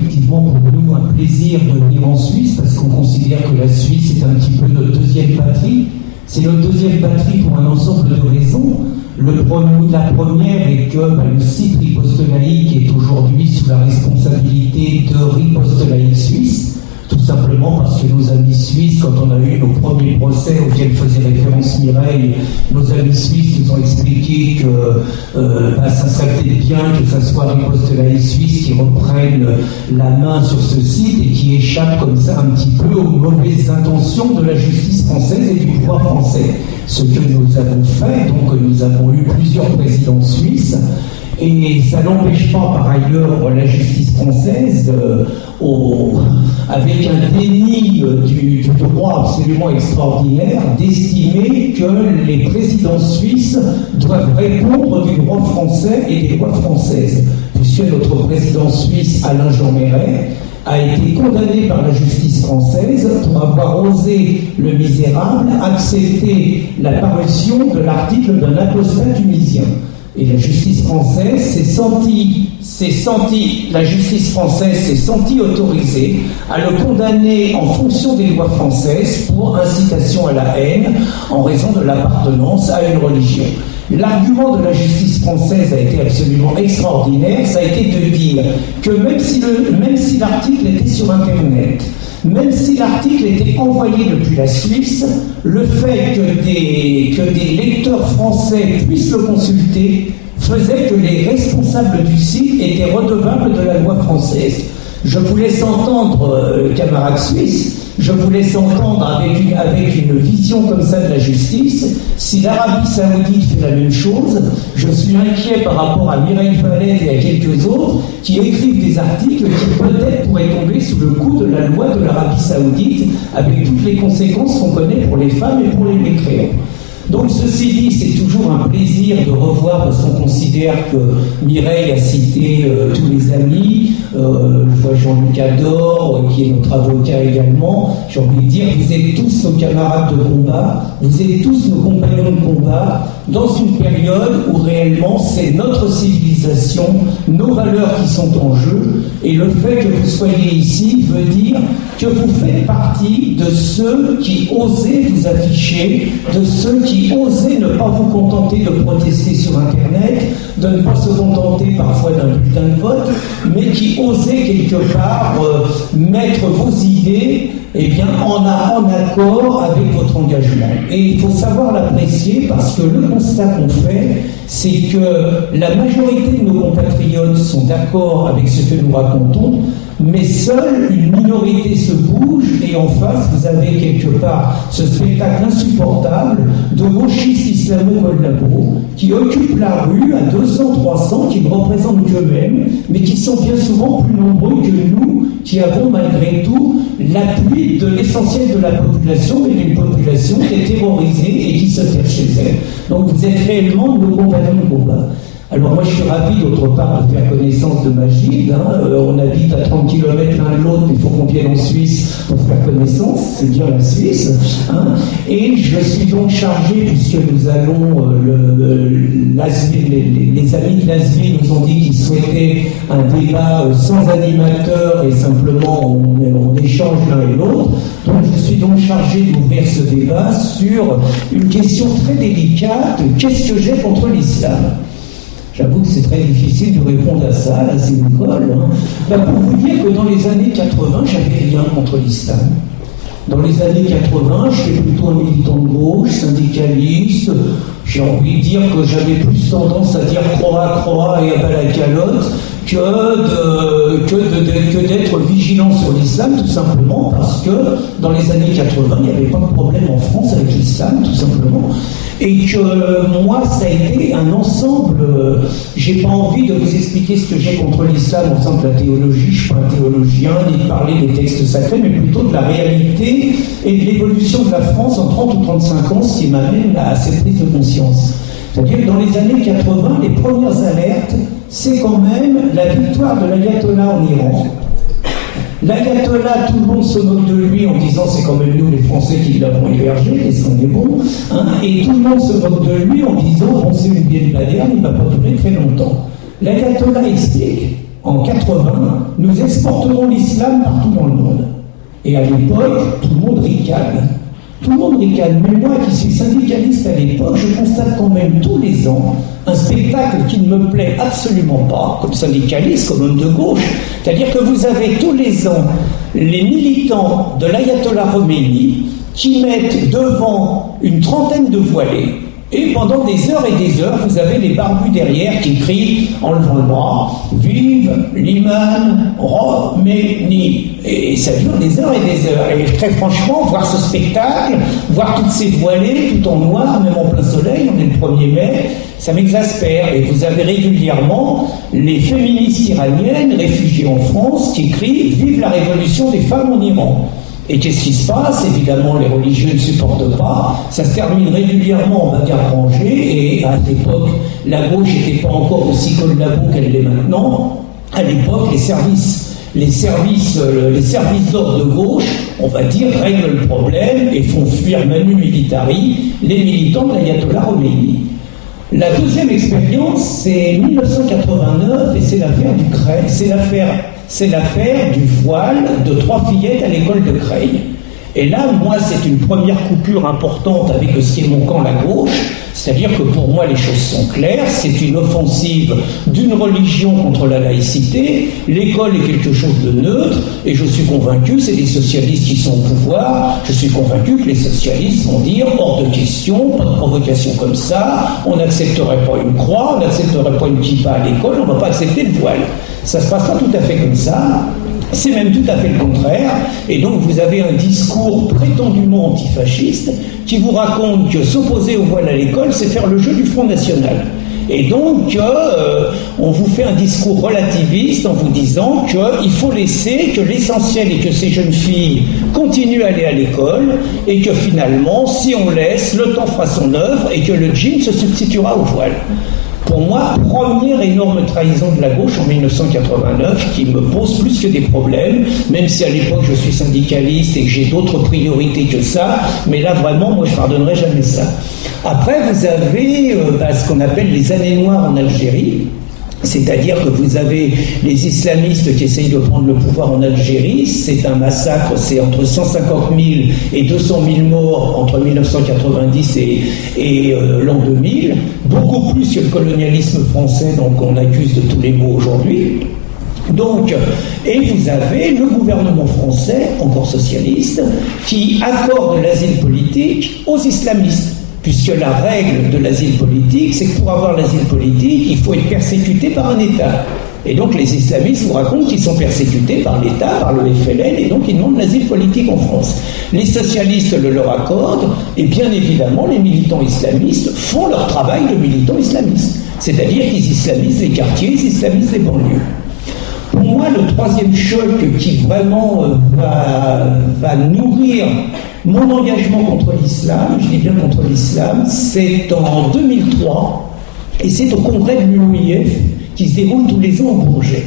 effectivement pour nous un plaisir de venir en Suisse parce qu'on considère que la Suisse est un petit peu notre deuxième patrie. C'est notre deuxième patrie pour un ensemble de raisons. La première est que le site Riposte Laïque est aujourd'hui sous la responsabilité de Riposte Laïque Suisse, tout simplement parce que nos amis suisses, quand on a eu nos premiers procès auxquels faisait référence Mireille, nos amis suisses nous ont expliqué que ça serait peut-être bien que ça soit Riposte Laïque Suisse qui reprenne la main sur ce site et qui échappe comme ça un petit peu aux mauvaises intentions de la justice française et du pouvoir français. Ce que nous avons fait, donc nous avons eu plusieurs présidents suisses, et ça n'empêche pas par ailleurs la justice française, avec un déni du droit absolument extraordinaire, d'estimer que les présidents suisses doivent répondre du droit français et des lois françaises, puisque notre président suisse, Alain Jean Marais, a été condamné par la justice française pour avoir osé, le misérable, accepter la parution de l'article d'un apostat tunisien. Et la justice française s'est sentie autorisée à le condamner en fonction des lois françaises pour incitation à la haine en raison de l'appartenance à une religion. L'argument de la justice française a été absolument extraordinaire, ça a été de dire que même si l'article était sur Internet, même si l'article était envoyé depuis la Suisse, le fait que des lecteurs français puissent le consulter faisait que les responsables du site étaient redevables de la loi française. Je vous laisse entendre, camarades suisses, je vous laisse entendre avec une vision comme ça de la justice. Si l'Arabie Saoudite fait la même chose, je suis inquiet par rapport à Mireille Valette et à quelques autres qui écrivent des articles qui peut-être pourraient tomber sous le coup de la loi de l'Arabie Saoudite, avec toutes les conséquences qu'on connaît pour les femmes et pour les mécréants. Donc ceci dit, c'est toujours un plaisir de revoir, parce qu'on considère que Mireille a cité tous les amis, je vois Jean-Luc Ador, qui est notre avocat également. J'ai envie de dire, vous êtes tous nos camarades de combat, vous êtes tous nos compagnons de combat, dans une période où réellement c'est notre civilisation, nos valeurs qui sont en jeu, et le fait que vous soyez ici veut dire que vous faites partie de ceux qui osaient vous afficher, de ceux qui osaient ne pas vous contenter de protester sur Internet, de ne pas se contenter parfois d'un bulletin de vote, mais qui osaient quelque part mettre vos idées en accord avec votre engagement. Et il faut savoir l'apprécier, parce que le constat qu'on fait, c'est que la majorité de nos compatriotes sont d'accord avec ce que nous racontons, mais seule une minorité se bouge, et en face, vous avez quelque part ce spectacle insupportable de gauchistes islamo-collabos qui occupent la rue à 200, 300, qui ne représentent qu'eux-mêmes, mais qui sont bien souvent plus nombreux que nous, qui avons malgré tout l'appui de l'essentiel de la population, mais d'une population qui est terrorisée et qui se terre chez elle. Donc vous êtes réellement nos compagnons de combat. Alors moi je suis ravi d'autre part de faire connaissance de Magid, on habite à 30 km l'un de l'autre, mais il faut qu'on vienne en Suisse pour faire connaissance, c'est bien la Suisse, et je suis donc chargé, puisque nous allons, les amis de l'ASVI nous ont dit qu'ils souhaitaient un débat sans animateur et simplement on échange l'un et l'autre, donc je suis donc chargé d'ouvrir ce débat sur une question très délicate, qu'est-ce que j'ai contre l'islam ? J'avoue que c'est très difficile de répondre à ça, là c'est une colle. Pour vous dire que dans les années 80, j'avais rien contre l'islam. Dans les années 80, j'étais plutôt un militant de gauche, syndicaliste. J'ai envie de dire que j'avais plus tendance à dire croix et à bas la calotte que d'être vigilant sur l'islam, tout simplement parce que dans les années 80, il n'y avait pas de problème en France avec l'islam, tout simplement. Et que moi, ça a été un ensemble. J'ai pas envie de vous expliquer ce que j'ai contre l'islam au sein de la théologie. Je suis pas un théologien, ni de parler des textes sacrés, mais plutôt de la réalité et de l'évolution de la France en 30 ou 35 ans, ce qui m'amène à cette prise de conscience. C'est-à-dire que dans les années 80, les premières alertes, c'est quand même la victoire de l'ayatollah en Iran. L'ayatollah, tout le monde se moque de lui en disant c'est quand même nous les Français qui l'avons hébergé, qu'est-ce qu'on est bon, et tout le monde se moque de lui en disant bon c'est une vieille bagarre, il ne va pas durer très longtemps. L'ayatollah explique en 80, nous exporterons l'islam partout dans le monde. Et à l'époque, tout le monde ricane. Tout le monde ricane. Mais moi qui suis syndicaliste à l'époque, je constate quand même tous les ans un spectacle qui ne me plaît absolument pas, comme syndicaliste, comme homme de gauche. C'est-à-dire que vous avez tous les ans les militants de l'ayatollah Khomeini qui mettent devant une trentaine de voilés. Et pendant des heures et des heures, vous avez les barbus derrière qui crient en levant le bras « Vive l'imam Khomeini !» Et ça dure des heures et des heures. Et très franchement, voir ce spectacle, voir toutes ces voilées, tout en noir, même en plein soleil, on est le 1er mai, ça m'exaspère. Et vous avez régulièrement les féministes iraniennes réfugiées en France qui crient « Vive la révolution des femmes en Iran !» Et qu'est-ce qui se passe? Évidemment, les religieux ne supportent pas. Ça se termine régulièrement en bagarre rangée. Et à l'époque, la gauche n'était pas encore aussi collabo qu'elle l'est maintenant. À l'époque, les services d'ordre de gauche, on va dire, règlent le problème et font fuir manu militari les militants de l'ayatollah Khomeini. La deuxième expérience, c'est 1989 et c'est l'affaire du Creil. C'est l'affaire du voile de 3 fillettes à l'école de Creil. Et là, moi, c'est une première coupure importante avec ce qui est mon camp, la gauche. C'est-à-dire que pour moi, les choses sont claires. C'est une offensive d'une religion contre la laïcité. L'école est quelque chose de neutre. Et je suis convaincu, c'est les socialistes qui sont au pouvoir. Je suis convaincu que les socialistes vont dire hors de question, pas de provocation comme ça. On n'accepterait pas une croix, on n'accepterait pas une kippa à l'école, on ne va pas accepter le voile. Ça ne se passe pas tout à fait comme ça. C'est même tout à fait le contraire. Et donc vous avez un discours prétendument antifasciste qui vous raconte que s'opposer au voile à l'école, c'est faire le jeu du Front National. Et donc on vous fait un discours relativiste en vous disant qu'il faut laisser que l'essentiel est que ces jeunes filles continuent à aller à l'école et que finalement, si on laisse, le temps fera son œuvre et que le jean se substituera au voile. Pour moi, première énorme trahison de la gauche en 1989 qui me pose plus que des problèmes, même si à l'époque je suis syndicaliste et que j'ai d'autres priorités que ça, mais là vraiment, moi je ne pardonnerai jamais ça. Après, vous avez ce qu'on appelle les années noires en Algérie. C'est-à-dire que vous avez les islamistes qui essayent de prendre le pouvoir en Algérie. C'est un massacre, c'est entre 150 000 et 200 000 morts entre 1990 et l'an 2000. Beaucoup plus que le colonialisme français, donc on accuse de tous les maux aujourd'hui. Donc, et vous avez le gouvernement français, encore socialiste, qui accorde l'asile politique aux islamistes. Puisque la règle de l'asile politique, c'est que pour avoir l'asile politique, il faut être persécuté par un État. Et donc les islamistes vous racontent qu'ils sont persécutés par l'État, par le FLN, et donc ils demandent l'asile politique en France. Les socialistes le leur accordent, et bien évidemment, les militants islamistes font leur travail de militants islamistes. C'est-à-dire qu'ils islamisent les quartiers, ils islamisent les banlieues. Pour moi, le troisième choc qui vraiment va nourrir mon engagement contre l'islam, je dis bien contre l'islam, c'est en 2003, et c'est au congrès de l'UOIF qui se déroule tous les ans au Bourget.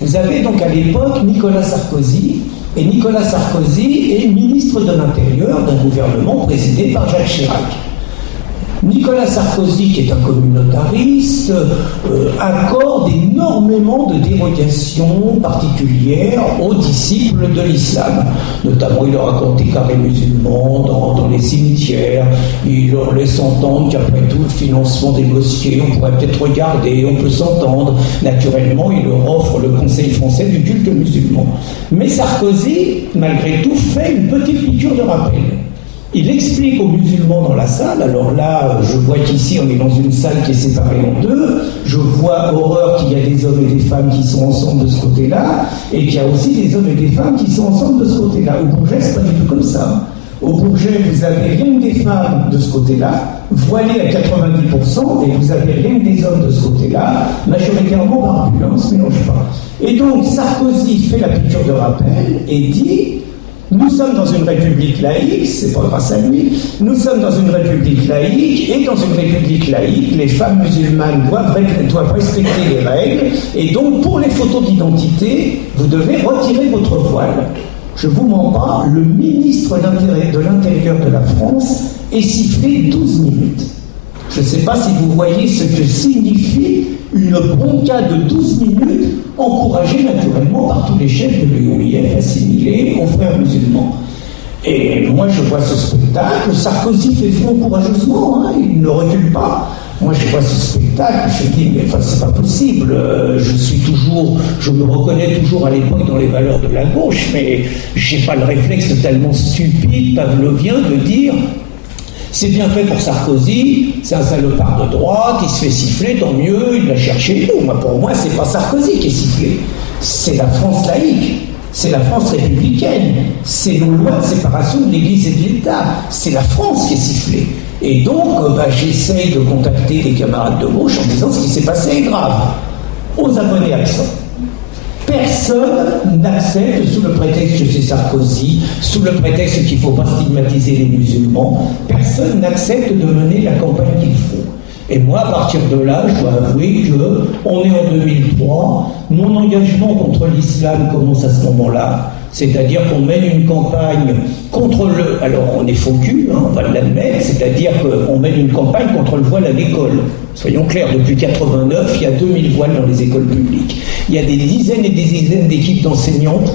Vous avez donc à l'époque Nicolas Sarkozy, et Nicolas Sarkozy est ministre de l'Intérieur d'un gouvernement présidé par Jacques Chirac. Nicolas Sarkozy, qui est un communautariste, accorde énormément de dérogations particulières aux disciples de l'islam. Notamment, il leur accorde des carrés musulmans dans les cimetières. Il leur laisse entendre qu'après tout, le financement des mosquées, on pourrait peut-être regarder, on peut s'entendre. Naturellement, il leur offre le Conseil français du culte musulman. Mais Sarkozy, malgré tout, fait une petite piqûre de rappel. Il explique aux musulmans dans la salle, alors là, je vois qu'ici, on est dans une salle qui est séparée en deux, je vois horreur qu'il y a des hommes et des femmes qui sont ensemble de ce côté-là, et qu'il y a aussi des hommes et des femmes qui sont ensemble de ce côté-là. Au Bourget, c'est pas du tout comme ça. Au Bourget, vous avez rien que des femmes de ce côté-là, voilées à 90%, et vous avez rien que des hommes de ce côté-là, majoritairement barbus, on ne se mélange pas. Et donc, Sarkozy fait la piqûre de rappel et dit... Nous sommes dans une république laïque, c'est pas grâce à lui, nous sommes dans une république laïque, et dans une république laïque, les femmes musulmanes doivent respecter les règles, et donc pour les photos d'identité, vous devez retirer votre voile. Je vous mens pas, le ministre de l'Intérieur de la France est sifflé 12 minutes. Je ne sais pas si vous voyez ce que signifie une bronca de 12 minutes, encouragée naturellement par tous les chefs de l'UOIF assimilés aux frères musulmans. Et moi, je vois ce spectacle. Sarkozy fait front courageusement, hein, il ne recule pas. Moi, je vois ce spectacle, je me dis, mais enfin, c'est pas possible. Je me reconnais toujours à l'époque dans les valeurs de la gauche, mais j'ai pas le réflexe tellement stupide, pavlovien, de dire, c'est bien fait pour Sarkozy, c'est un salopard de droite, il se fait siffler, tant mieux, il l'a cherché. Non, pour moi, c'est pas Sarkozy qui est sifflé, c'est la France laïque. C'est la France républicaine, c'est nos lois de séparation de l'Église et de l'État, c'est la France qui est sifflée. Et donc, j'essaye de contacter des camarades de gauche en disant ce qui s'est passé est grave. Aux abonnés absents. Personne n'accepte, sous le prétexte que c'est Sarkozy, sous le prétexte qu'il ne faut pas stigmatiser les musulmans, personne n'accepte de mener la campagne qu'il faut. Et moi, à partir de là, je dois avouer qu'on est en 2003, mon engagement contre l'islam commence à ce moment-là, c'est-à-dire qu'on mène une campagne contre le... Alors, on est faux cul, hein, on va l'admettre, c'est-à-dire qu'on mène une campagne contre le voile à l'école. Soyons clairs, depuis 89, il y a 2000 voiles dans les écoles publiques. Il y a des dizaines et des dizaines d'équipes d'enseignantes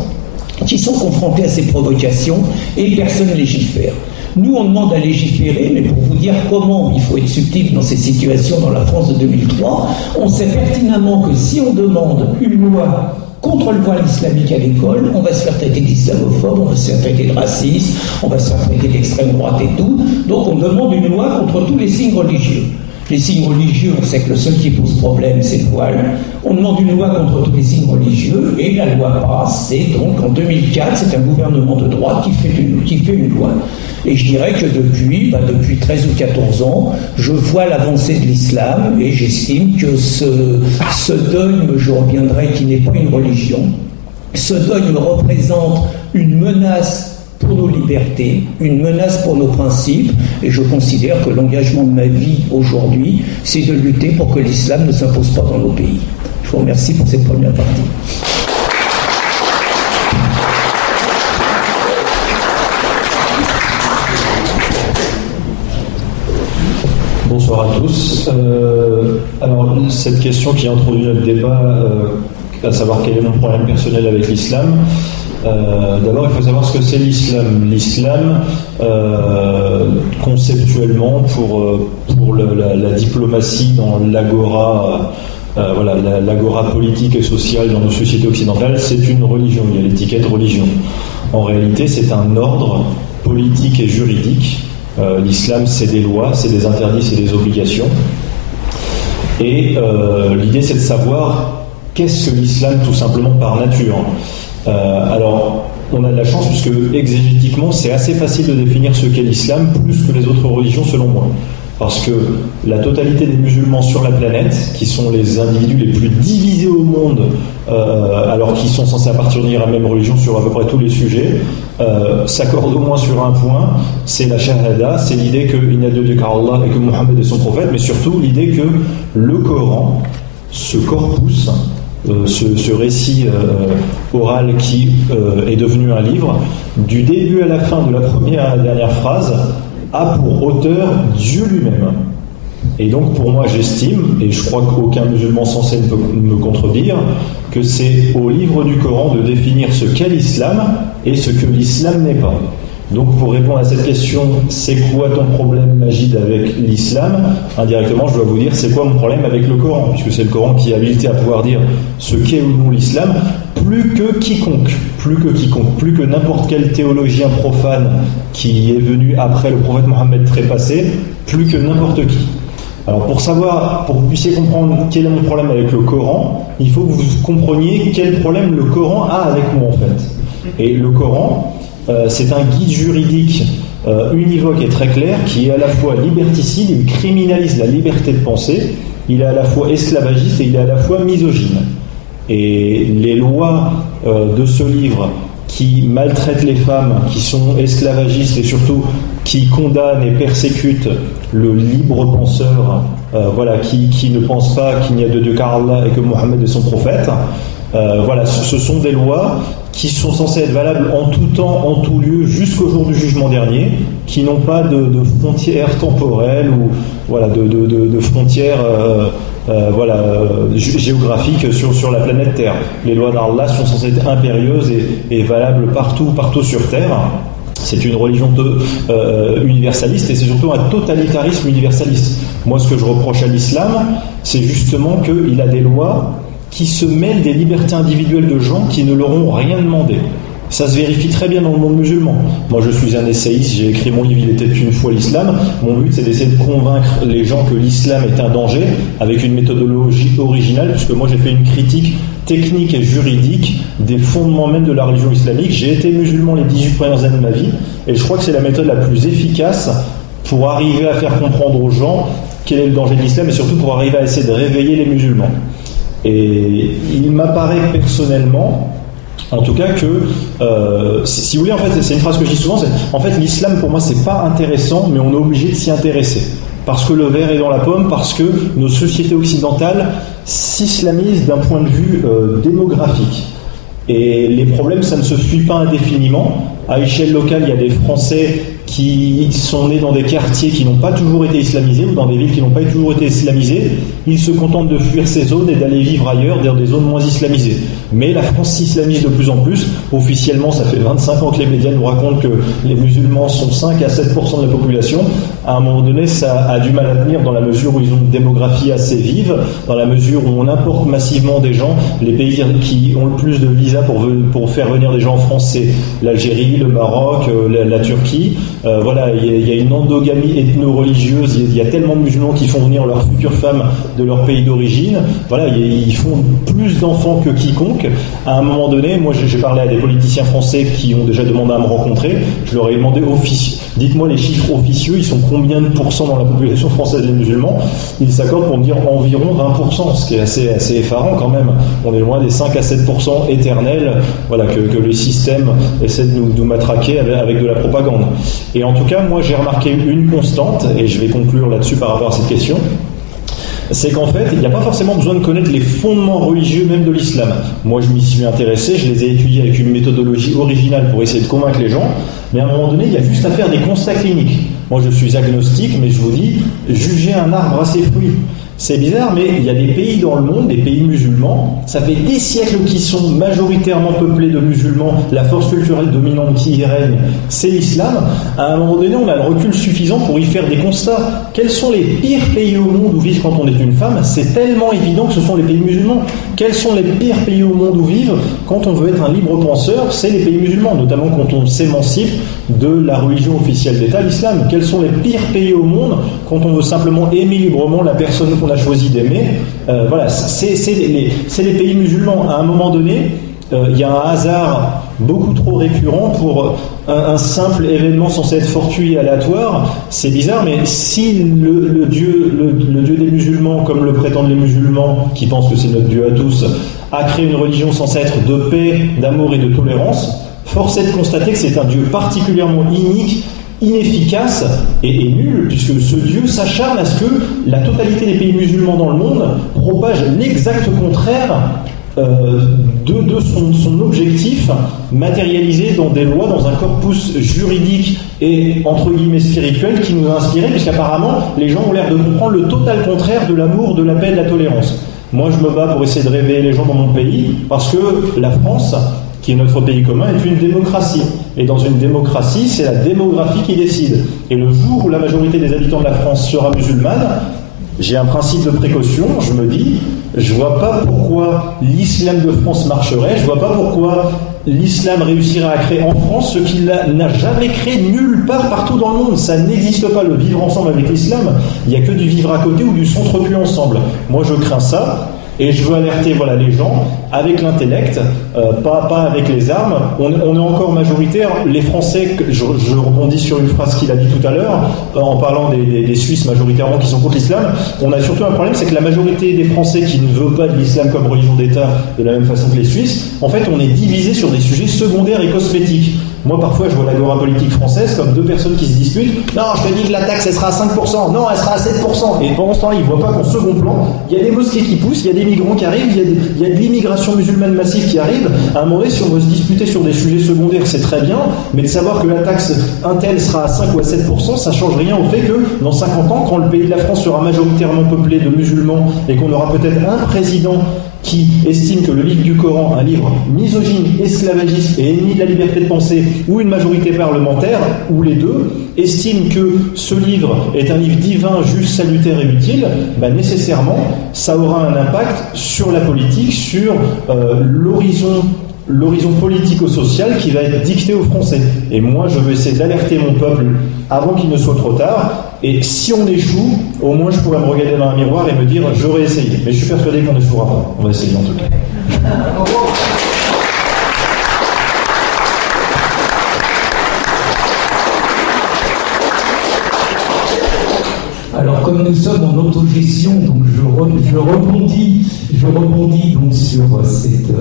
qui sont confrontées à ces provocations et personne ne légifère. Nous, on demande à légiférer, mais pour vous dire comment il faut être subtil dans ces situations dans la France de 2003, on sait pertinemment que si on demande une loi contre le voile islamique à l'école, on va se faire traiter d'islamophobe, on va se faire traiter de raciste, on va se faire traiter d'extrême droite et tout. Donc on demande une loi contre tous les signes religieux. Les signes religieux, on sait que le seul qui pose problème, c'est le voile. On demande une loi contre tous les signes religieux, et la loi passe. Et donc, en 2004, c'est un gouvernement de droite qui fait une loi. Et je dirais que depuis 13 ou 14 ans, je vois l'avancée de l'islam, et j'estime que ce dogme, je reviendrai, qui n'est pas une religion, ce dogme représente une menace pour nos libertés, une menace pour nos principes, et je considère que l'engagement de ma vie aujourd'hui, c'est de lutter pour que l'islam ne s'impose pas dans nos pays. Je vous remercie pour cette première partie. Bonsoir à tous. Alors, cette question qui introduit le débat, à savoir quel est mon problème personnel avec l'islam, d'abord, il faut savoir ce que c'est l'islam. L'islam, conceptuellement, pour la diplomatie dans l'agora, l'agora politique et sociale dans nos sociétés occidentales, c'est une religion. Il y a l'étiquette religion. En réalité, c'est un ordre politique et juridique. L'islam, c'est des lois, c'est des interdits, c'est des obligations. Et l'idée, c'est de savoir qu'est-ce que l'islam, tout simplement par nature. Alors, on a de la chance puisque exégétiquement, c'est assez facile de définir ce qu'est l'islam plus que les autres religions selon moi. Parce que la totalité des musulmans sur la planète, qui sont les individus les plus divisés au monde, alors qu'ils sont censés appartenir à la même religion sur à peu près tous les sujets, s'accordent au moins sur un point, c'est la shahada, c'est l'idée qu'il n'y a de Dieu qu'Allah et que Mohammed est son prophète, mais surtout l'idée que le Coran, ce corpus, ce récit oral qui est devenu un livre, du début à la fin, de la première à la dernière phrase, a pour auteur Dieu lui-même. Et donc pour moi j'estime, et je crois qu'aucun musulman censé ne peut me contredire, que c'est au livre du Coran de définir ce qu'est l'islam et ce que l'islam n'est pas. Donc pour répondre à cette question, c'est quoi ton problème, Majid, avec l'islam? Indirectement, je dois vous dire, c'est quoi mon problème avec le Coran, puisque c'est le Coran qui est habilité à pouvoir dire ce qu'est ou non l'islam, plus que quiconque, plus que n'importe quel théologien profane qui est venu après le prophète Mohammed trépassé, plus que n'importe qui. Alors pour que vous puissiez comprendre quel est mon problème avec le Coran, il faut que vous compreniez quel problème le Coran a avec moi en fait. Et le Coran, c'est un guide juridique univoque et très clair qui est à la fois liberticide, il criminalise la liberté de penser, il est à la fois esclavagiste et il est à la fois misogyne. Et les lois de ce livre qui maltraitent les femmes, qui sont esclavagistes et surtout qui condamnent et persécutent le libre penseur, qui ne pense pas qu'il n'y a de Dieu qu'Allah et que Mohammed est son prophète, ce sont des lois qui sont censées être valables en tout temps, en tout lieu, jusqu'au jour du jugement dernier, qui n'ont pas de frontières temporelles ou de frontières géographique sur la planète Terre. Les lois d'Allah sont censées être impérieuses et valables partout sur Terre. C'est une religion universaliste et c'est surtout un totalitarisme universaliste. Moi, ce que je reproche à l'islam, c'est justement qu'il a des lois qui se mêlent des libertés individuelles de gens qui ne leur ont rien demandé. Ça se vérifie très bien dans le monde musulman. Moi, je suis un essayiste, j'ai écrit mon livre « Il était une fois l'islam ». Mon but, c'est d'essayer de convaincre les gens que l'islam est un danger avec une méthodologie originale, puisque moi, j'ai fait une critique technique et juridique des fondements même de la religion islamique. J'ai été musulman les 18 premières années de ma vie, et je crois que c'est la méthode la plus efficace pour arriver à faire comprendre aux gens quel est le danger de l'islam, et surtout pour arriver à essayer de réveiller les musulmans. Et il m'apparaît personnellement, en tout cas, que si vous voulez, en fait, c'est une phrase que je dis souvent, en fait, l'islam pour moi c'est pas intéressant, mais on est obligé de s'y intéresser. Parce que le verre est dans la pomme, parce que nos sociétés occidentales s'islamisent d'un point de vue démographique. Et les problèmes, ça ne se fuit pas indéfiniment. À échelle locale, il y a des Français qui sont nés dans des quartiers qui n'ont pas toujours été islamisés ou dans des villes qui n'ont pas toujours été islamisées. Ils se contentent de fuir ces zones et d'aller vivre ailleurs, dans des zones moins islamisées. Mais la France s'islamise de plus en plus. Officiellement, ça fait 25 ans que les médias nous racontent que les musulmans sont 5 à 7% de la population. À un moment donné, ça a du mal à tenir dans la mesure où ils ont une démographie assez vive, dans la mesure où on importe massivement des gens. Les pays qui ont le plus de visas pour faire venir des gens en France, c'est l'Algérie, le Maroc, la Turquie. Il y a une endogamie ethno-religieuse. Il y a tellement de musulmans qui font venir leurs futures femmes de leur pays d'origine. Ils font plus d'enfants que quiconque. À un moment donné, moi j'ai parlé à des politiciens français qui ont déjà demandé à me rencontrer. Je leur ai demandé dites-moi les chiffres officieux, ils sont combien de pourcents dans la population française des musulmans? Ils s'accordent pour me dire environ 20%, ce qui est assez effarant quand même. On est loin des 5 à 7% éternels, que le système essaie de nous matraquer avec de la propagande. Et en tout cas, moi j'ai remarqué une constante, et je vais conclure là-dessus par rapport à cette question, c'est qu'en fait, il n'y a pas forcément besoin de connaître les fondements religieux même de l'islam. Moi, je m'y suis intéressé, je les ai étudiés avec une méthodologie originale pour essayer de convaincre les gens, mais à un moment donné, il y a juste à faire des constats cliniques. Moi, je suis agnostique, mais je vous dis, jugez un arbre à ses fruits. C'est bizarre, mais il y a des pays dans le monde, des pays musulmans, ça fait des siècles qu'ils sont majoritairement peuplés de musulmans, la force culturelle dominante qui y règne, c'est l'islam. À un moment donné, on a le recul suffisant pour y faire des constats. Quels sont les pires pays au monde où vivre quand on est une femme? C'est tellement évident que ce sont les pays musulmans. Quels sont les pires pays au monde où vivre quand on veut être un libre penseur? C'est les pays musulmans, notamment quand on s'émancipe de la religion officielle d'État, l'islam. Quels sont les pires pays au monde quand on veut simplement aimer librement la personne qu'on a choisi d'aimer? C'est les pays musulmans. À un moment donné, il y a un hasard beaucoup trop récurrent pour un simple événement censé être fortuit et aléatoire. C'est bizarre, mais si le Dieu des musulmans, comme le prétendent les musulmans, qui pensent que c'est notre Dieu à tous, a créé une religion censée être de paix, d'amour et de tolérance, force est de constater que c'est un Dieu particulièrement inique, inefficace et nul, puisque ce Dieu s'acharne à ce que la totalité des pays musulmans dans le monde propage l'exact contraire de son objectif matérialisé dans des lois, dans un corpus juridique et entre guillemets spirituel qui nous a inspirés, puisqu'apparemment les gens ont l'air de comprendre le total contraire de l'amour, de la paix, de la tolérance. Moi je me bats pour essayer de réveiller les gens dans mon pays, parce que la France, qui est notre pays commun, est une démocratie. Et dans une démocratie, c'est la démographie qui décide. Et le jour où la majorité des habitants de la France sera musulmane, j'ai un principe de précaution, je me dis, je vois pas pourquoi l'islam de France marcherait, je vois pas pourquoi l'islam réussirait à créer en France ce qu'il n'a jamais créé nulle part partout dans le monde. Ça n'existe pas, le vivre ensemble avec l'islam. Il n'y a que du vivre à côté ou du s'entretuer ensemble. Moi je crains ça. Et je veux alerter les gens avec l'intellect, pas avec les armes. On est encore majoritaire. Les Français, je rebondis sur une phrase qu'il a dit tout à l'heure, en parlant des Suisses majoritairement qui sont contre l'islam. On a surtout un problème, c'est que la majorité des Français qui ne veut pas de l'islam comme religion d'État de la même façon que les Suisses, en fait on est divisé sur des sujets secondaires et cosmétiques. Moi, parfois, je vois l'agora politique française comme deux personnes qui se disputent. Non, je te dis que la taxe, elle sera à 5%. Non, elle sera à 7%. Et pendant ce temps, ils ne voient pas qu'en second plan, il y a des mosquées qui poussent, il y a des migrants qui arrivent, il y a de l'immigration musulmane massive qui arrive. À un moment donné, si on veut se disputer sur des sujets secondaires, c'est très bien, mais de savoir que la taxe Intel sera à 5 ou à 7%, ça ne change rien au fait que dans 50 ans, quand le pays de la France sera majoritairement peuplé de musulmans et qu'on aura peut-être un président qui estime que le livre du Coran, un livre misogyne, esclavagiste et ennemi de la liberté de penser, ou une majorité parlementaire, ou les deux, estime que ce livre est un livre divin, juste, salutaire et utile, nécessairement, ça aura un impact sur la politique, sur l'horizon politico-social qui va être dicté aux Français. Et moi, je veux essayer d'alerter mon peuple avant qu'il ne soit trop tard. Et si on échoue, au moins je pourrais me regarder dans un miroir et me dire j'aurais essayé. Mais je suis persuadé qu'on n'échouera pas. On va essayer en tout cas. Alors, comme nous sommes en autogestion, donc je rebondis donc sur cette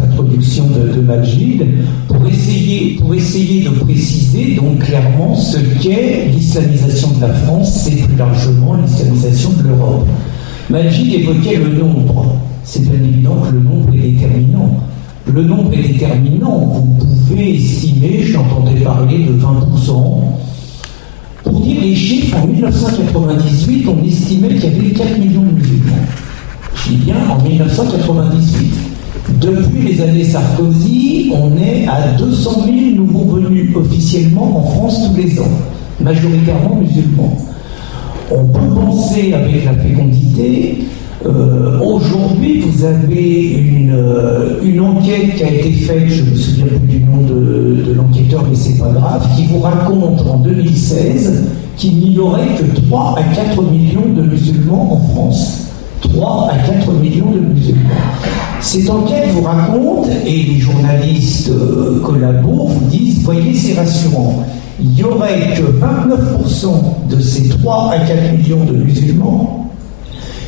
introduction de Majid pour essayer de préciser donc clairement ce qu'est l'islamisation de la France, c'est plus largement l'islamisation de l'Europe. Majid évoquait le nombre. C'est bien évident que le nombre est déterminant. Le nombre est déterminant. Vous pouvez estimer, j'entendais parler de 20%. Pour dire les chiffres, en 1998, on estimait qu'il y avait 4 millions de musulmans. Je dis bien en 1998. Depuis les années Sarkozy, on est à 200 000 nouveaux venus officiellement en France tous les ans, majoritairement musulmans. On peut penser avec la fécondité. Aujourd'hui, vous avez une enquête qui a été faite, je ne me souviens plus du nom de l'enquêteur, mais c'est pas grave, qui vous raconte en 2016 qu'il n'y aurait que 3 à 4 millions de musulmans en France. 3 à 4 millions de musulmans. Cette enquête vous raconte, et les journalistes collabos vous disent, voyez, c'est rassurant. Il n'y aurait que 29% de ces 3 à 4 millions de musulmans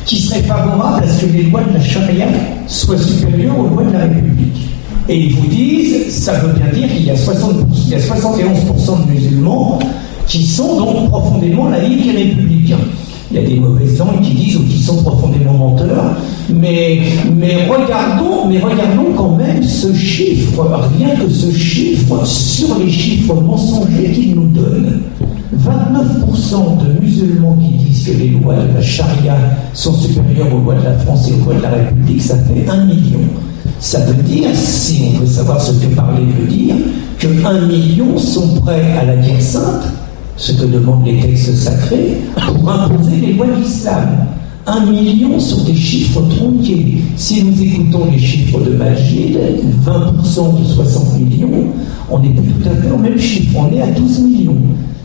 qui seraient favorables à ce que les lois de la charia soient supérieures aux lois de la République. Et ils vous disent, ça veut bien dire qu'il y a 71% de musulmans qui sont donc profondément laïcs et républicains. Il y a des mauvaises langues qui disent ou qui sont profondément menteurs, mais regardons quand même ce chiffre, rien que ce chiffre, sur les chiffres mensongers qu'il nous donne. 29% de musulmans qui disent que les lois de la charia sont supérieures aux lois de la France et aux lois de la République, ça fait 1 million. Ça veut dire, si on veut savoir ce que parler veut dire, que 1 million sont prêts à la guerre sainte, ce que demandent les textes sacrés, pour imposer les lois de l'islam. 1 million sont des chiffres tronqués. Si nous écoutons les chiffres de Majid, 20% de 60 millions, on n'est plus tout à fait au même chiffre, on est à 12 millions.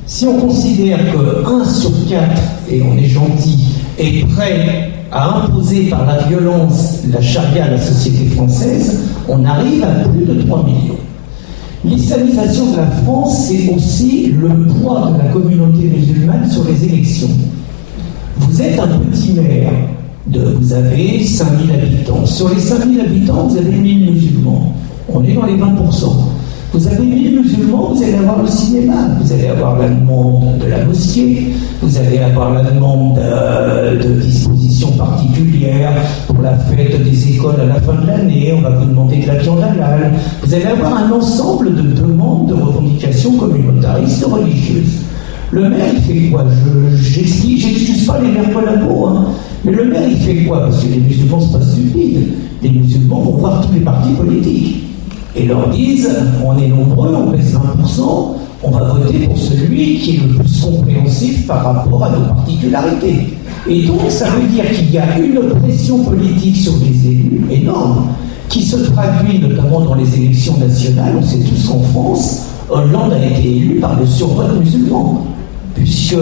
Si on considère que 1 sur 4, et on est gentil, est prêt à imposer par la violence la charia à la société française, on arrive à plus de 3 millions. L'islamisation de la France, c'est aussi le poids de la communauté musulmane sur les élections. Vous êtes un petit maire, vous avez 5000 habitants. Sur les 5000 habitants, vous avez 1000 musulmans. On est dans les 20%. Vous avez 1000 musulmans, vous allez avoir le cinéma, vous allez avoir la demande de la mosquée, vous allez avoir la demande de dispositions particulières pour la fête des écoles à la fin de l'année, on va vous demander de la viande halal. Vous allez avoir un ensemble de demandes, de revendications communautaristes religieuses. Le maire, il fait quoi? J'excuse pas les maires collabos, hein. Mais le maire, il fait quoi? Parce que les musulmans, c'est pas stupide. Les musulmans vont voir tous les partis politiques et leur disent, on est nombreux, on pèse 20%, on va voter pour celui qui est le plus compréhensif par rapport à nos particularités. Et donc, ça veut dire qu'il y a une pression politique sur les élus énorme, qui se traduit notamment dans les élections nationales. On sait tous qu'en France, Hollande a été élu par le survote musulman, puisque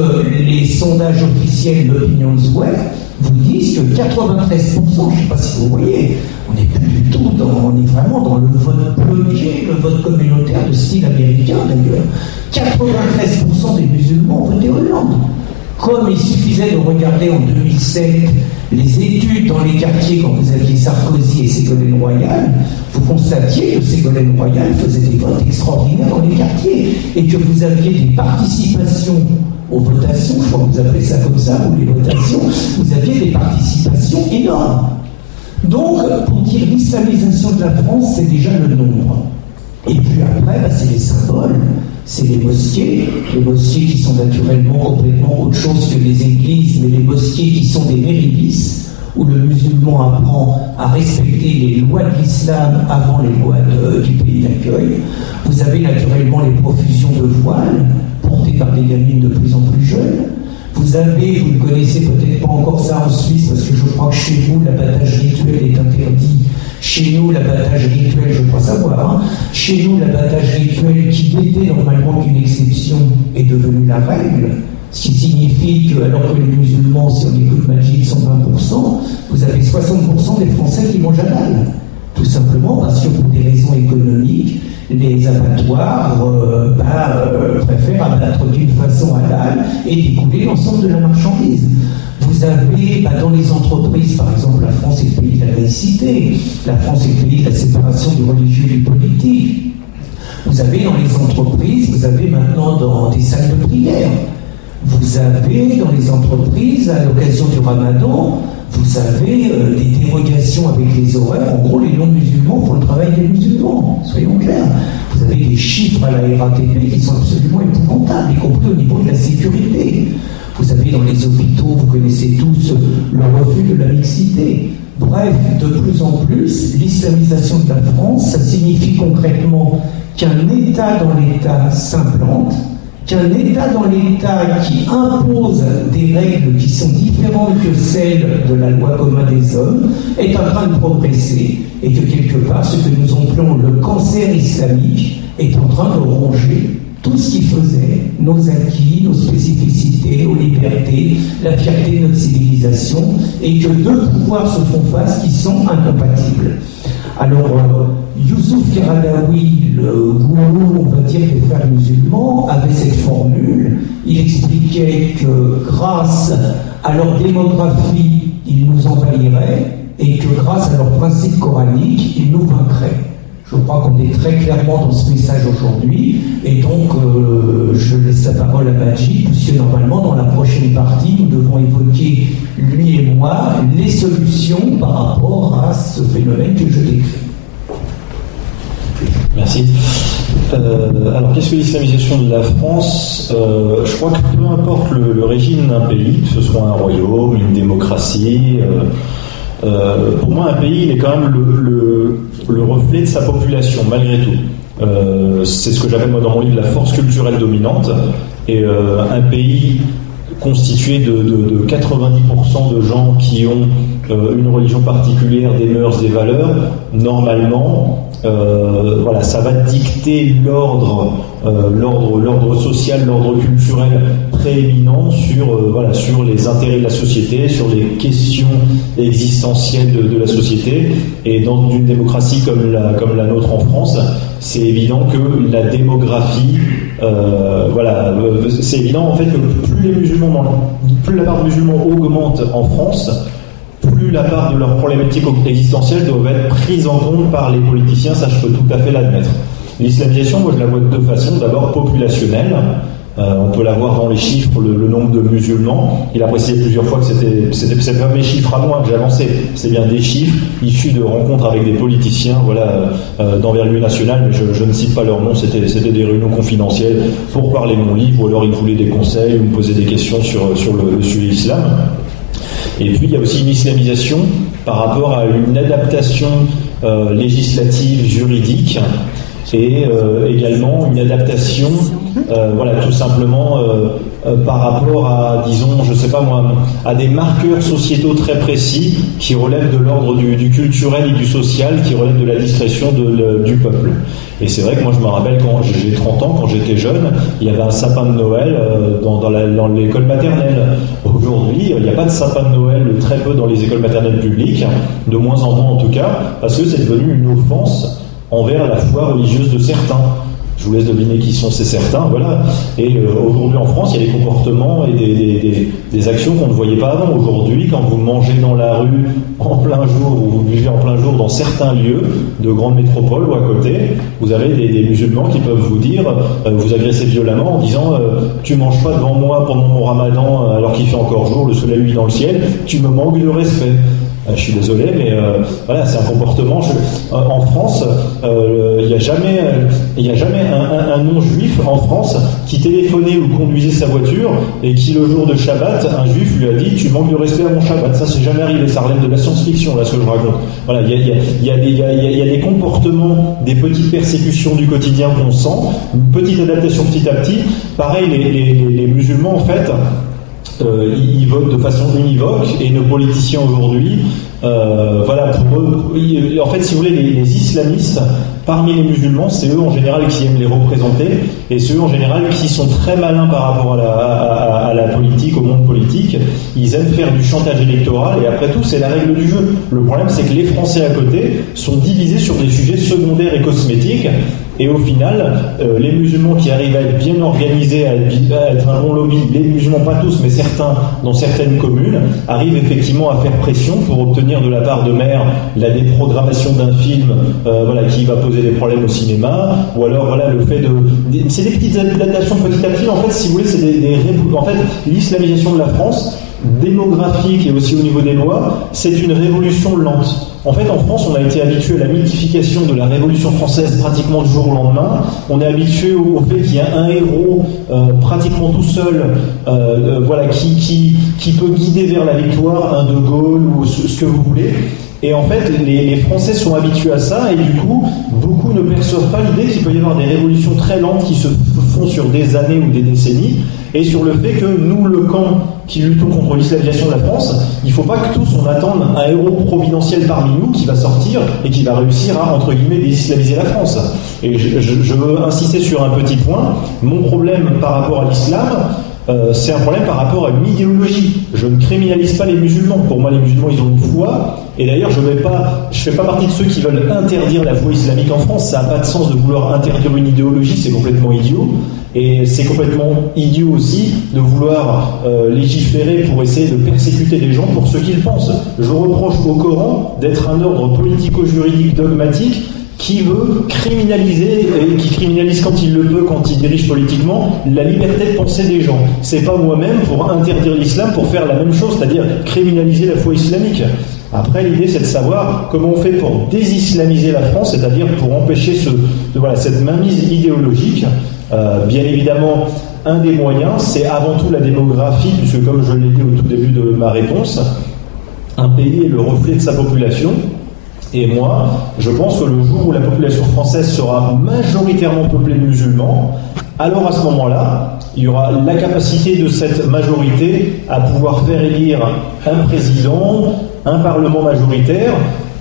les sondages officiels d'OpinionWay vous disent que 93%, je ne sais pas si vous voyez, on n'est plus du tout on est vraiment dans le vote bloqué, le vote communautaire de style américain d'ailleurs. 93% des musulmans ont voté Hollande. Comme il suffisait de regarder en 2007 les études dans les quartiers quand vous aviez Sarkozy et Ségolène Royal, vous constatiez que Ségolène Royal faisait des votes extraordinaires dans les quartiers et que vous aviez des participations aux votations, je crois que vous appelez ça comme ça, ou les votations, vous aviez des participations énormes. Donc, pour dire l'islamisation de la France, c'est déjà le nombre. Et puis après, c'est les symboles, c'est les mosquées qui sont naturellement complètement autre chose que les églises, mais les mosquées qui sont des méribis, où le musulman apprend à respecter les lois de l'islam avant les lois du pays d'accueil. Vous avez naturellement les profusions de voiles, portées par des gamines de plus en plus jeunes. Vous ne connaissez peut-être pas encore ça en Suisse, parce que je crois que chez vous, l'abattage rituel est interdit. Chez nous, l'abattage rituel, je crois savoir, chez nous, l'abattage rituel, qui n'était normalement qu'une exception, est devenu la règle. Ce qui signifie que, alors que les musulmans, si on écoute Majid, sont 20%, vous avez 60% des Français qui mangent halal. Tout simplement parce que pour des raisons économiques, les abattoirs préfèrent abattre d'une façon halal et découler l'ensemble de la marchandise. Vous avez dans les entreprises, par exemple, la France est le pays de la laïcité, la France est le pays de la séparation du religieux et du politique. Vous avez dans les entreprises, vous avez maintenant dans des salles de prière. Vous avez dans les entreprises, à l'occasion du Ramadan, vous avez des dérogations avec les horaires. En gros, les non-musulmans font le travail des musulmans, soyons clairs. Vous avez des chiffres à la RATP qui sont absolument épouvantables, y compris au niveau de la sécurité. Vous avez dans les hôpitaux, vous connaissez tous le refus de la mixité. Bref, de plus en plus, l'islamisation de la France, ça signifie concrètement qu'un État dans l'État s'implante, qu'un État dans l'État qui impose des règles qui sont différentes que celles de la loi commune des hommes est en train de progresser et que quelque part ce que nous appelons le cancer islamique est en train de ronger tout ce qui faisait nos acquis, nos spécificités, nos libertés, la fierté de notre civilisation, et que deux pouvoirs se font face qui sont incompatibles. Alors, Youssouf Qaradawi, le gourou, on va dire, des frères musulmans, avait cette formule. Il expliquait que grâce à leur démographie, ils nous envahiraient, et que grâce à leurs principes coraniques, ils nous vaincraient. Je crois qu'on est très clairement dans ce message aujourd'hui, et donc je laisse la parole à Majid, puisque normalement dans la prochaine partie, nous devons évoquer, lui et moi, les solutions par rapport à ce phénomène que je décris. Merci. Alors, qu'est-ce que l'islamisation de la France ? Je crois que peu importe le régime d'un pays, que ce soit un royaume, une démocratie, pour moi, un pays, il est quand même le reflet de sa population, malgré tout. C'est ce que j'appelle, moi, dans mon livre, la force culturelle dominante. Et un pays constitué de 90% de gens qui ont une religion particulière, des mœurs, des valeurs, normalement, ça va dicter l'ordre social, l'ordre culturel prééminent sur les intérêts de la société, sur les questions existentielles de la société. Et dans une démocratie comme la nôtre en France, c'est évident que la démographie, c'est évident en fait que plus la part de musulmans augmente en France, plus la part de leurs problématiques existentielles doivent être prises en compte par les politiciens, ça je peux tout à fait l'admettre. L'islamisation, moi je la vois de deux façons. D'abord populationnelle, on peut la voir dans les chiffres, le nombre de musulmans. Il a précisé plusieurs fois que c'était pas mes chiffres à moi que j'avançais, c'est bien des chiffres issus de rencontres avec des politiciens d'envergure nationale, mais je ne cite pas leur nom, c'était des réunions confidentielles pour parler de mon livre, ou alors ils voulaient des conseils ou me poser des questions sur le sujet islam. Et puis il y a aussi une islamisation par rapport à une adaptation législative, juridique, et également une adaptation, tout simplement par rapport à, disons, je sais pas moi, à des marqueurs sociétaux très précis qui relèvent de l'ordre du culturel et du social, qui relèvent de la discrétion du peuple. Et c'est vrai que moi je me rappelle quand j'ai 30 ans, quand j'étais jeune, il y avait un sapin de Noël dans l'école maternelle. Aujourd'hui, il n'y a pas de sapin de Noël, très peu dans les écoles maternelles publiques, de moins en moins en tout cas, parce que c'est devenu une offense envers la foi religieuse de certains. Je vous laisse deviner qui sont, c'est certain, voilà. Et aujourd'hui en France, il y a des comportements et des actions qu'on ne voyait pas avant. Aujourd'hui, quand vous mangez dans la rue en plein jour ou vous buvez en plein jour dans certains lieux de grandes métropoles ou à côté, vous avez des musulmans qui peuvent vous dire, vous agresser violemment en disant tu manges pas devant moi pendant mon ramadan alors qu'il fait encore jour, le soleil luit dans le ciel, tu me manques de respect. Je suis désolé, mais voilà, c'est un comportement. En France, il n'y a jamais un non-juif en France qui téléphonait ou conduisait sa voiture et qui, le jour de Shabbat, un juif lui a dit « tu manques de respect à mon Shabbat ». Ça, c'est jamais arrivé. Ça relève de la science-fiction, là, ce que je raconte. Voilà, il y a des comportements, des petites persécutions du quotidien qu'on sent, une petite adaptation petit à petit. Pareil, les musulmans, en fait, ils votent de façon univoque et nos politiciens aujourd'hui, voilà, pour eux, en fait, si vous voulez, les islamistes, parmi les musulmans, c'est eux en général qui aiment les représenter et c'est eux en général qui sont très malins par rapport à la politique, au monde politique. Ils aiment faire du chantage électoral et après tout, c'est la règle du jeu. Le problème, c'est que les Français à côté sont divisés sur des sujets secondaires et cosmétiques. Et au final, les musulmans qui arrivent à être bien organisés, à être un bon lobby, les musulmans pas tous, mais certains dans certaines communes, arrivent effectivement à faire pression pour obtenir de la part de maires la déprogrammation d'un film, voilà, qui va poser des problèmes au cinéma, ou alors voilà le fait c'est des petites adaptations petit à petit. En fait, si vous voulez, c'est en fait l'islamisation de la France, démographique et aussi au niveau des lois, c'est une révolution lente. En fait, en France, on a été habitué à la mythification de la Révolution française pratiquement du jour au lendemain. On est habitué au fait qu'il y a un héros pratiquement tout seul, voilà, qui peut guider vers la victoire, un De Gaulle ou ce que vous voulez. Et en fait, les Français sont habitués à ça et du coup, beaucoup ne perçoivent pas l'idée qu'il peut y avoir des révolutions très lentes qui se font sur des années ou des décennies et sur le fait que nous, le camp qui luttons contre l'islamisation de la France, il ne faut pas que tous on attende un héros providentiel parmi nous qui va sortir et qui va réussir à, entre guillemets, désislamiser la France. Et je veux insister sur un petit point. Mon problème par rapport à l'islam, c'est un problème par rapport à une idéologie. Je ne criminalise pas les musulmans. Pour moi, les musulmans, ils ont une foi. Et d'ailleurs, je fais pas partie de ceux qui veulent interdire la foi islamique en France. Ça n'a pas de sens de vouloir interdire une idéologie. C'est complètement idiot. Et c'est complètement idiot aussi de vouloir légiférer pour essayer de persécuter les gens pour ce qu'ils pensent. Je reproche au Coran d'être un ordre politico-juridique dogmatique qui veut criminaliser, et qui criminalise quand il le peut, quand il dirige politiquement, la liberté de penser des gens. C'est pas moi-même pour interdire l'islam pour faire la même chose, c'est-à-dire criminaliser la foi islamique. Après, l'idée, c'est de savoir comment on fait pour désislamiser la France, c'est-à-dire pour empêcher cette mainmise idéologique. Bien évidemment, un des moyens, c'est avant tout la démographie, puisque comme je l'ai dit au tout début de ma réponse, un pays est le reflet de sa population. Et moi, je pense que le jour où la population française sera majoritairement peuplée de musulmans, alors à ce moment-là, il y aura la capacité de cette majorité à pouvoir faire élire un président, un parlement majoritaire,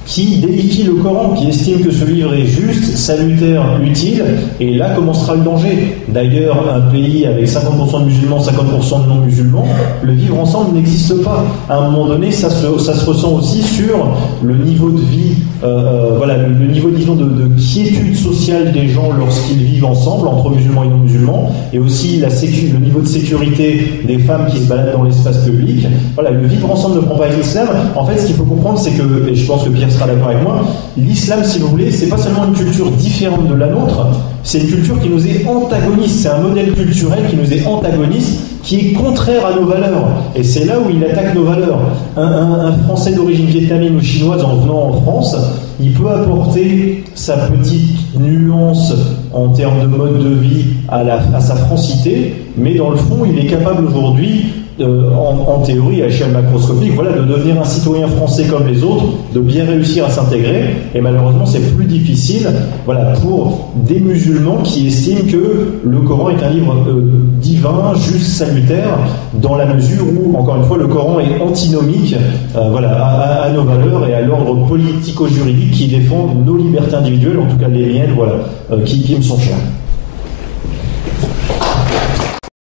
qui déifie le Coran, qui estime que ce livre est juste, salutaire, utile, et là commencera le danger. D'ailleurs, un pays avec 50% de musulmans, 50% de non-musulmans, le vivre ensemble n'existe pas. À un moment donné, ça se ressent aussi sur le niveau de vie, le niveau, disons, de quiétude sociale des gens lorsqu'ils vivent ensemble, entre musulmans et non-musulmans, et aussi le niveau de sécurité des femmes qui se baladent dans l'espace public. Voilà, le vivre ensemble ne prend pas avec l'islam. En fait, ce qu'il faut comprendre, c'est que, et je pense que Pierre sera d'accord avec moi, l'islam, si vous voulez, c'est pas seulement une culture différente de la nôtre, c'est une culture qui nous est antagoniste, c'est un modèle culturel qui nous est antagoniste, qui est contraire à nos valeurs. Et c'est là où il attaque nos valeurs. Un Français d'origine vietnamienne ou chinoise en venant en France, il peut apporter sa petite nuance en termes de mode de vie à sa francité, mais dans le fond, il est capable aujourd'hui, en théorie, à échelle macroscopique, de devenir un citoyen français comme les autres, de bien réussir à s'intégrer. Et malheureusement, c'est plus difficile, pour des musulmans qui estiment que le Coran est un livre divin, juste, salutaire, dans la mesure où, encore une fois, le Coran est antinomique, à nos valeurs et à l'ordre politico-juridique qui défend nos libertés individuelles, en tout cas les miennes, qui me sont chères.